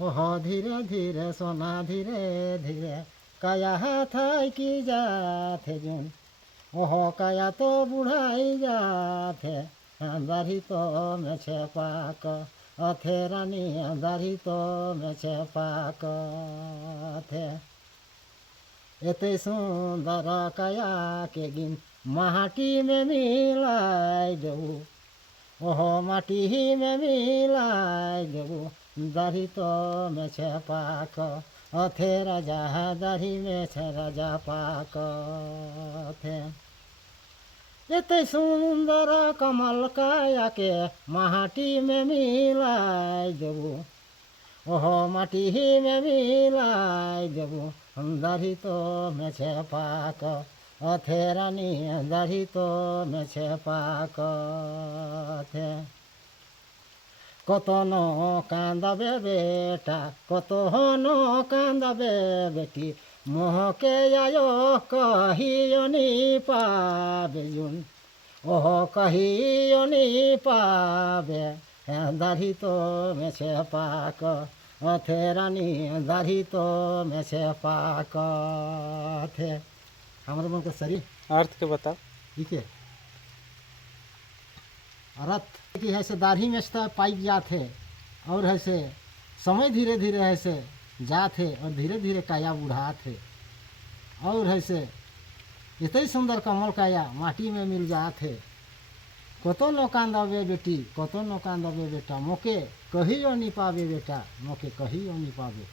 ओह धीरे धीरे सोना धीरे धीरे काया थाई की जाथे जुन ओह काया तो बुढ़ाई जाथे दाढ़ी तो मेछे पाक अथे रानी दाढ़ी तो मेछे पाक अथे एते सुंदर काया के गिन माटी में मिलाई देऊ ओह माटी में मिलाई देऊ दाढ़ी तो मेछे पाक अथे राजा दाढ़ी में छे राजा पाक अथे एते सुंदर कमल काया के माटी में मिलाई देऊ ओह माटी में मिलाई देऊ दाढ़ी तो मेछे पाक अथे रानी दाढ़ी तो मेछे पाक अथे कत न कांदबे बेटा कत न कांदबे बेटी मोहके आयो कहियो नी पाबे जुन ओह कहियो नी पाबे दाढ़ी तो मेछे पाक अथे रानी दाढ़ी तो मेछे पाक अथे हमारे मन के शरीर अर्थ के बताओ। ठीक है अर्थ कि ऐसे दाढ़ी में पाइप जाते और ऐसे समय धीरे धीरे ऐसे जाते और धीरे धीरे काया बुढ़ाते और ऐसे इतने सुंदर कमल काया माटी में मिल जाते कतो न कांदबे बेटी कतो न कांदबे बेटा मोके कहियो नहीं पावे बेटा मोके कहियो नहीं पावे।